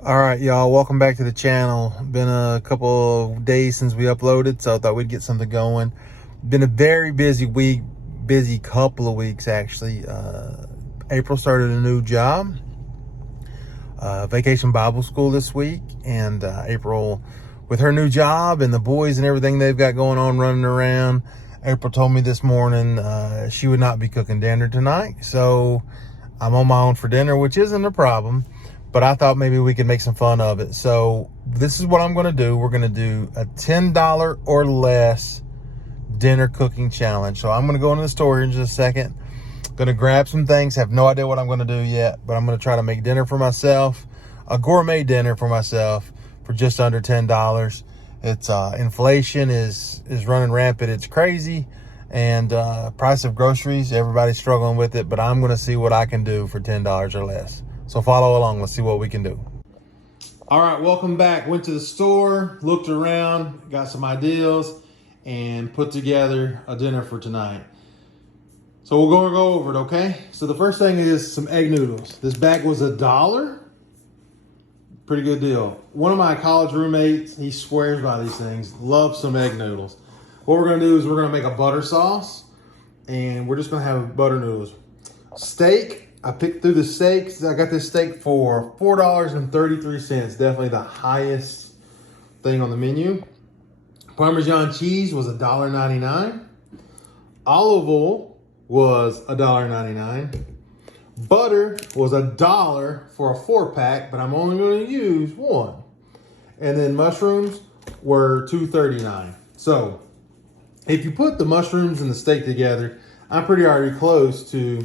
All right, y'all, welcome back to the channel. Been a couple of days since we uploaded, so I thought we'd get something going. Been a very busy week, busy couple of weeks actually. April started a new job, Vacation Bible School this week, and April, with her new job and the boys and everything they've got going on running around, April told me this morning she would not be cooking dinner tonight, so I'm on my own for dinner, which isn't a problem. But I thought maybe we could make some fun of it. So this is what I'm going to do. We're going to do a $10 or less dinner cooking challenge. So I'm going to go into the store in just a second. Going to grab some things. Have no idea what I'm going to do yet, but I'm going to try to make dinner for myself, a gourmet dinner for myself for just under $10. It's inflation is running rampant. It's crazy. And price of groceries, everybody's struggling with it, but I'm going to see what I can do for $10 or less. So follow along. Let's see what we can do. All right, welcome back. Went to the store, looked around, got some ideas, and put together a dinner for tonight. So we're going to go over it, okay? So the first thing is some egg noodles. This bag was $1. Pretty good deal. One of my college roommates, he swears by these things, loves some egg noodles. What we're going to do is we're going to make a butter sauce, and we're just going to have butter noodles. Steak. I picked through the steaks. I got this steak for $4.33. Definitely the highest thing on the menu. Parmesan cheese was $1.99. Olive oil was $1.99. Butter was $1 for a 4-pack, but I'm only going to use one. And then mushrooms were $2.39. So if you put the mushrooms and the steak together, I'm pretty already close to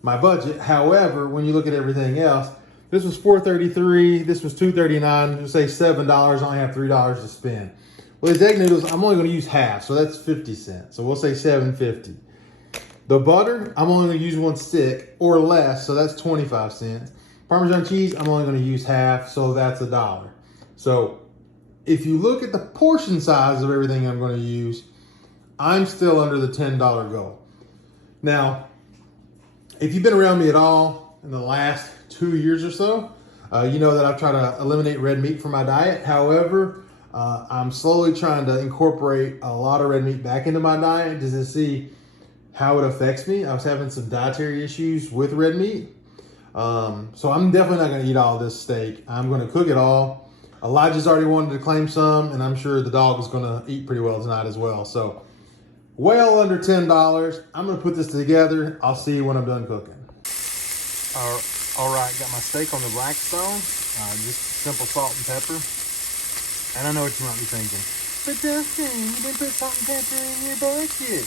my budget. However, when you look at everything else, this was $4.33, this was $2.39, let's say $7, I only have $3 to spend. Well, these egg noodles, I'm only going to use half, so that's 50 cents. So we'll say $7.50. The butter, I'm only going to use one stick or less, so that's 25 cents. Parmesan cheese, I'm only going to use half, so that's $1. So if you look at the portion size of everything I'm going to use, I'm still under the $10 goal. Now, if you've been around me at all in the last 2 years or so, you know that I've tried to eliminate red meat from my diet. However, I'm slowly trying to incorporate a lot of red meat back into my diet just to see how it affects me. I was having some dietary issues with red meat. So I'm definitely not going to eat all this steak. I'm going to cook it all. Elijah's already wanted to claim some, and I'm sure the dog is going to eat pretty well tonight as well. So well under $10. I'm going to put this together. I'll see you when I'm done cooking. All right, got my steak on the Blackstone. Just simple salt and pepper. And I know what you might be thinking, but Dustin, you didn't put salt and pepper in your budget.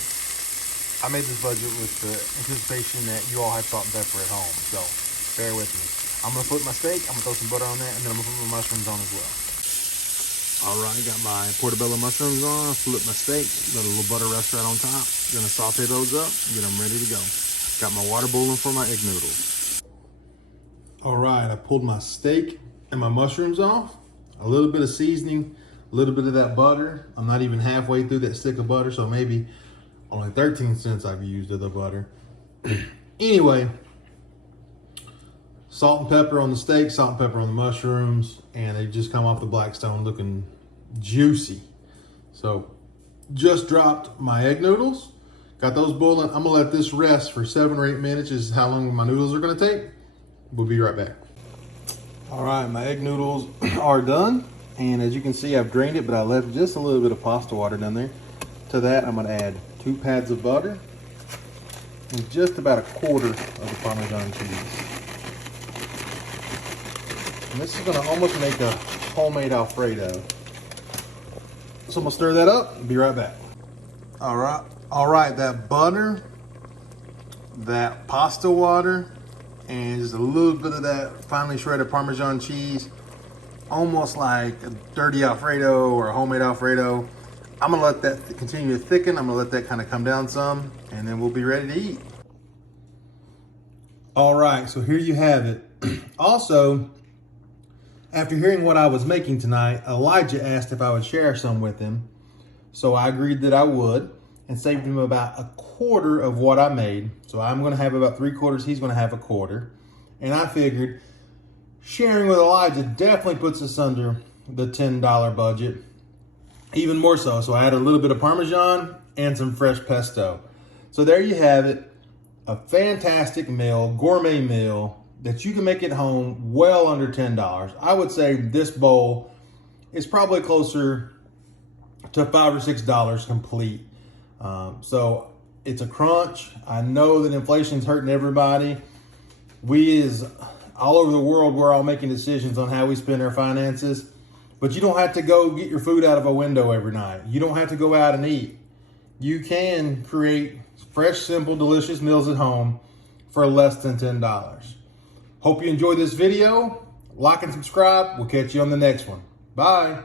I made this budget with the anticipation that you all have salt and pepper at home, so bear with me. I'm going to flip my steak. I'm going to throw some butter on that, and then I'm going to put my mushrooms on as well. All right, got my Portabella mushrooms on, flip my steak, got a little butter rest right on top. Gonna saute those up, get them ready to go. Got my water boiling for my egg noodles. All right, I pulled my steak and my mushrooms off. A little bit of seasoning, a little bit of that butter. I'm not even halfway through that stick of butter, so maybe only 13 cents I've used of the butter. Anyway, salt and pepper on the steak, salt and pepper on the mushrooms, and they just come off the Blackstone looking juicy. So just dropped my egg noodles, got those boiling. I'm gonna let this rest for 7 or 8 minutes. This is how long my noodles are gonna take. We'll be right back. All right, my egg noodles are done. And as you can see, I've drained it, but I left just a little bit of pasta water down there. To that, I'm gonna add 2 pads of butter and just about a quarter of the Parmesan cheese. And this is gonna almost make a homemade Alfredo. So I'm gonna stir that up and be right back. All right, that butter, that pasta water, and just a little bit of that finely shredded Parmesan cheese, almost like a dirty Alfredo or a homemade Alfredo. I'm gonna let that continue to thicken. I'm gonna let that kind of come down some, and then we'll be ready to eat. All right, so here you have it. Also, after hearing what I was making tonight, Elijah asked if I would share some with him. So I agreed that I would and saved him about a quarter of what I made. So I'm going to have about 3/4. He's going to have a quarter. And I figured sharing with Elijah definitely puts us under the $10 budget, even more so. So I added a little bit of Parmesan and some fresh pesto. So there you have it, a fantastic meal, gourmet meal that you can make at home well under $10. I would say this bowl is probably closer to $5 or $6 complete. So it's a crunch. I know that inflation's hurting everybody. We as all over the world, we're all making decisions on how we spend our finances, but you don't have to go get your food out of a window every night. You don't have to go out and eat. You can create fresh, simple, delicious meals at home for less than $10. Hope you enjoyed this video. Like and subscribe. We'll catch you on the next one. Bye.